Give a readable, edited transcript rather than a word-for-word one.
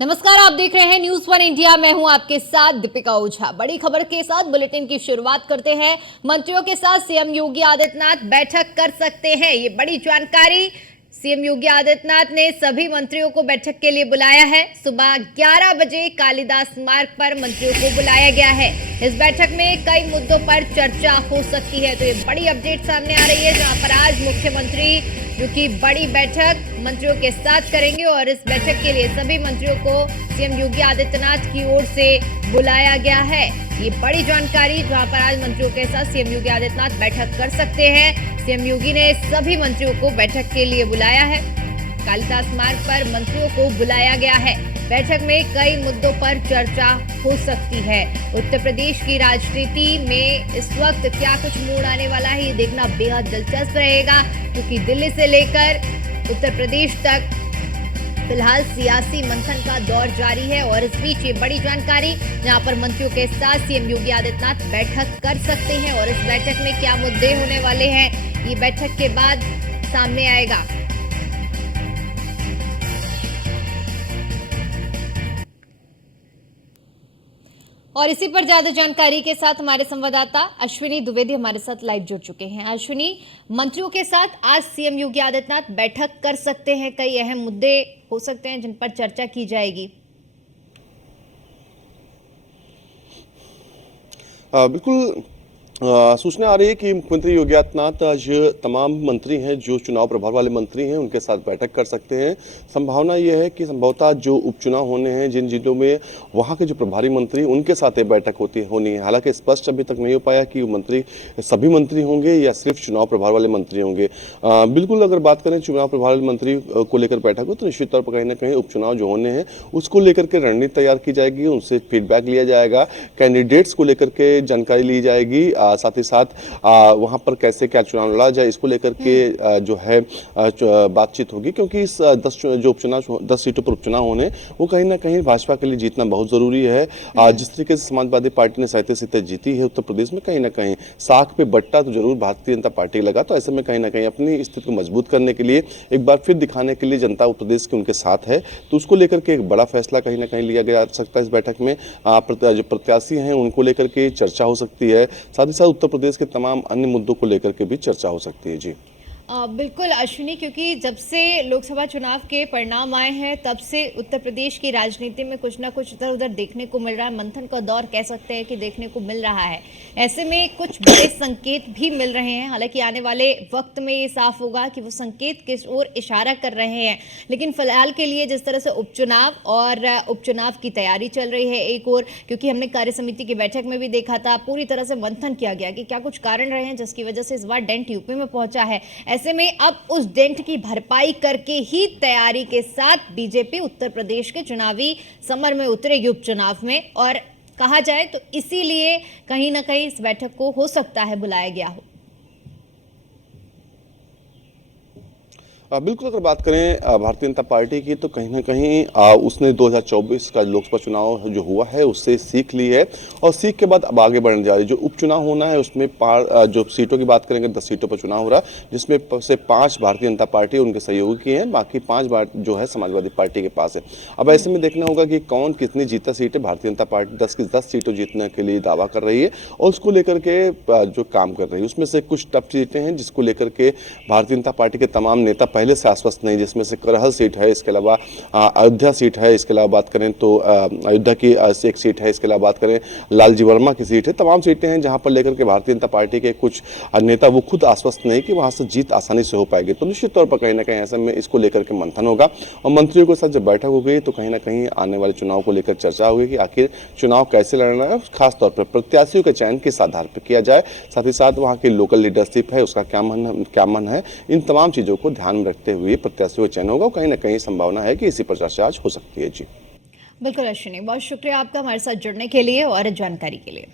नमस्कार, आप देख रहे हैं न्यूज़ वन इंडिया। मैं हूं आपके साथ दीपिका ओझा। बड़ी खबर के साथ बुलेटिन की शुरुआत करते हैं। मंत्रियों के साथ सीएम योगी आदित्यनाथ बैठक कर सकते हैं, ये बड़ी जानकारी। सीएम योगी आदित्यनाथ ने सभी मंत्रियों को बैठक के लिए बुलाया है। सुबह 11 बजे कालिदास मार्ग पर मंत्रियों को बुलाया गया है। इस बैठक में कई मुद्दों पर चर्चा हो सकती है, तो ये बड़ी अपडेट सामने आ रही है, जहां पर आज मुख्यमंत्री जो कि बड़ी बैठक मंत्रियों के साथ करेंगे और इस बैठक के लिए सभी मंत्रियों को सीएम योगी आदित्यनाथ की ओर से बुलाया गया है। ये बड़ी जानकारी, जहां पर आज मंत्रियों के साथ सीएम योगी आदित्यनाथ बैठक कर सकते हैं। सीएम योगी ने सभी मंत्रियों को बैठक के लिए बुलाया है। कालिदास मार्ग पर मंत्रियों को बुलाया गया है। बैठक में कई मुद्दों पर चर्चा हो सकती है। उत्तर प्रदेश की राजनीति में इस वक्त क्या कुछ मोड़ आने वाला है, ये देखना बेहद दिलचस्प रहेगा, क्योंकि दिल्ली से लेकर उत्तर प्रदेश तक फिलहाल सियासी मंथन का दौर जारी है। और इस बीच ये बड़ी जानकारी, जहां पर मंत्रियों के साथ सीएम योगी आदित्यनाथ बैठक कर सकते हैं और इस बैठक में क्या मुद्दे होने वाले हैं, ये बैठक के बाद सामने आएगा। और इसी पर ज्यादा जानकारी के साथ हमारे संवाददाता अश्विनी द्विवेदी हमारे साथ लाइव जुड़ चुके हैं। अश्विनी, मंत्रियों के साथ आज सीएम योगी आदित्यनाथ बैठक कर सकते हैं, कई अहम मुद्दे हो सकते हैं जिन पर चर्चा की जाएगी। बिल्कुल सूचना आ रही है कि मुख्यमंत्री योगी आदित्यनाथ आज तमाम मंत्री हैं जो चुनाव प्रभार वाले मंत्री हैं उनके साथ बैठक कर सकते हैं। संभावना यह है कि संभवतः जो उपचुनाव होने हैं जिन जिलों में वहां के जो प्रभारी मंत्री उनके साथ ये बैठक होनी है। हालांकि स्पष्ट अभी तक नहीं हो पाया कि मंत्री सभी मंत्री होंगे या सिर्फ चुनाव प्रभार वाले मंत्री होंगे। बिल्कुल अगर बात करें चुनाव प्रभार वाले मंत्री को लेकर बैठक हो तो निश्चित तौर पर कहीं ना कहीं उपचुनाव जो होने हैं उसको लेकर के रणनीति तैयार की जाएगी, उनसे फीडबैक लिया जाएगा, कैंडिडेट्स को लेकर के जानकारी ली जाएगी, साथ ही साथ वहां पर कैसे क्या चुनाव लड़ा जाए इसको लेकर के जो है बातचीत होगी। क्योंकि इस 10 सीटों पर उपचुनाव होने वो कहीं ना कहीं भाजपा के लिए जीतना बहुत जरूरी है। जिस तरीके से समाजवादी पार्टी ने 37 सीटें जीती है उत्तर प्रदेश में, कहीं ना कहीं साख पे बट्टा तो जरूर भारतीय जनता पार्टी लगा। तो ऐसे में कहीं ना कहीं अपनी स्थिति को मजबूत करने के लिए एक बार फिर दिखाने के लिए जनता उत्तर प्रदेश के उनके साथ है, तो उसको लेकर के एक बड़ा फैसला कहीं ना कहीं लिया जा सकता है। इस बैठक में जो प्रत्याशी हैं उनको लेकर के चर्चा हो सकती है, साथ ही साथ उत्तर प्रदेश के तमाम अन्य मुद्दों को लेकर के भी चर्चा हो सकती है। जी बिल्कुल अश्विनी, क्योंकि जब से लोकसभा चुनाव के परिणाम आए हैं तब से उत्तर प्रदेश की राजनीति में कुछ ना कुछ इधर उधर देखने को मिल रहा है, मंथन का दौर कह सकते हैं कि देखने को मिल रहा है। ऐसे में कुछ बड़े संकेत भी मिल रहे हैं। हालांकि आने वाले वक्त में ये साफ होगा कि वो संकेत किस ओर इशारा कर रहे हैं, लेकिन फिलहाल के लिए जिस तरह से उपचुनाव और उपचुनाव की तैयारी चल रही है एक ओर, क्योंकि हमने कार्य समिति की बैठक में भी देखा था, पूरी तरह से मंथन किया गया कि क्या कुछ कारण रहे हैं जिसकी वजह से इस बार डेंट यूपी में पहुंचा है। ऐसे में अब उस डेंट की भरपाई करके ही तैयारी के साथ बीजेपी उत्तर प्रदेश के चुनावी समर में उतरेगी उपचुनाव में, और कहा जाए तो इसीलिए कहीं ना कहीं इस बैठक को हो सकता है बुलाया गया हो। बिल्कुल अगर बात करें भारतीय जनता पार्टी की तो कहीं ना कहीं उसने 2024 का लोकसभा चुनाव जो हुआ है उससे सीख ली है और सीख के बाद अब आगे बढ़ने जा रही है। जो उपचुनाव होना है उसमें जो सीटों की बात करेंगे 10 सीटों पर चुनाव हो रहा है, जिसमें से 5 भारतीय जनता पार्टी उनके सहयोगी की हैं, बाकी 5 बार जो है समाजवादी पार्टी के पास है। अब ऐसे में देखना होगा कि कौन कितनी जीता सीटें। भारतीय जनता पार्टी 10 की 10 सीटों जीतने के लिए दावा कर रही है और उसको लेकर के जो काम कर रही है उसमें से कुछ टफ सीटें हैं जिसको लेकर के भारतीय जनता पार्टी के तमाम नेता पहले से आश्वस्त नहीं, जिसमें से करहल सीट है, इसके अलावा अयोध्या सीट है, इसके अलावा बात करें तो अयोध्या की एक सीट है, इसके अलावा बात करें लालजी वर्मा की सीट है। तमाम सीटें हैं जहां पर लेकर के भारतीय जनता पार्टी के कुछ नेता वो खुद आश्वस्त नहीं कि वहां से जीत आसानी से हो पाएगी। तो निश्चित तौर पर कहीं ना कहीं ऐसे में इसको लेकर के मंथन होगा और मंत्रियों के साथ जब बैठक हो गई तो कहीं ना कहीं आने वाले चुनाव को लेकर चर्चा होगी कि आखिर चुनाव कैसे लड़ना है, खासतौर पर प्रत्याशियों के चयन किस आधार पर किया जाए, साथ ही साथ वहाँ की लोकल लीडरशिप है उसका क्या मन है, इन तमाम चीजों को ध्यान में रखते हुए प्रत्याशियों का चयन होगा। कहीं ना कहीं संभावना है कि इसी पर चर्चा आज हो सकती है। जी बिल्कुल अश्विनी, बहुत शुक्रिया आपका हमारे साथ जुड़ने के लिए और जानकारी के लिए।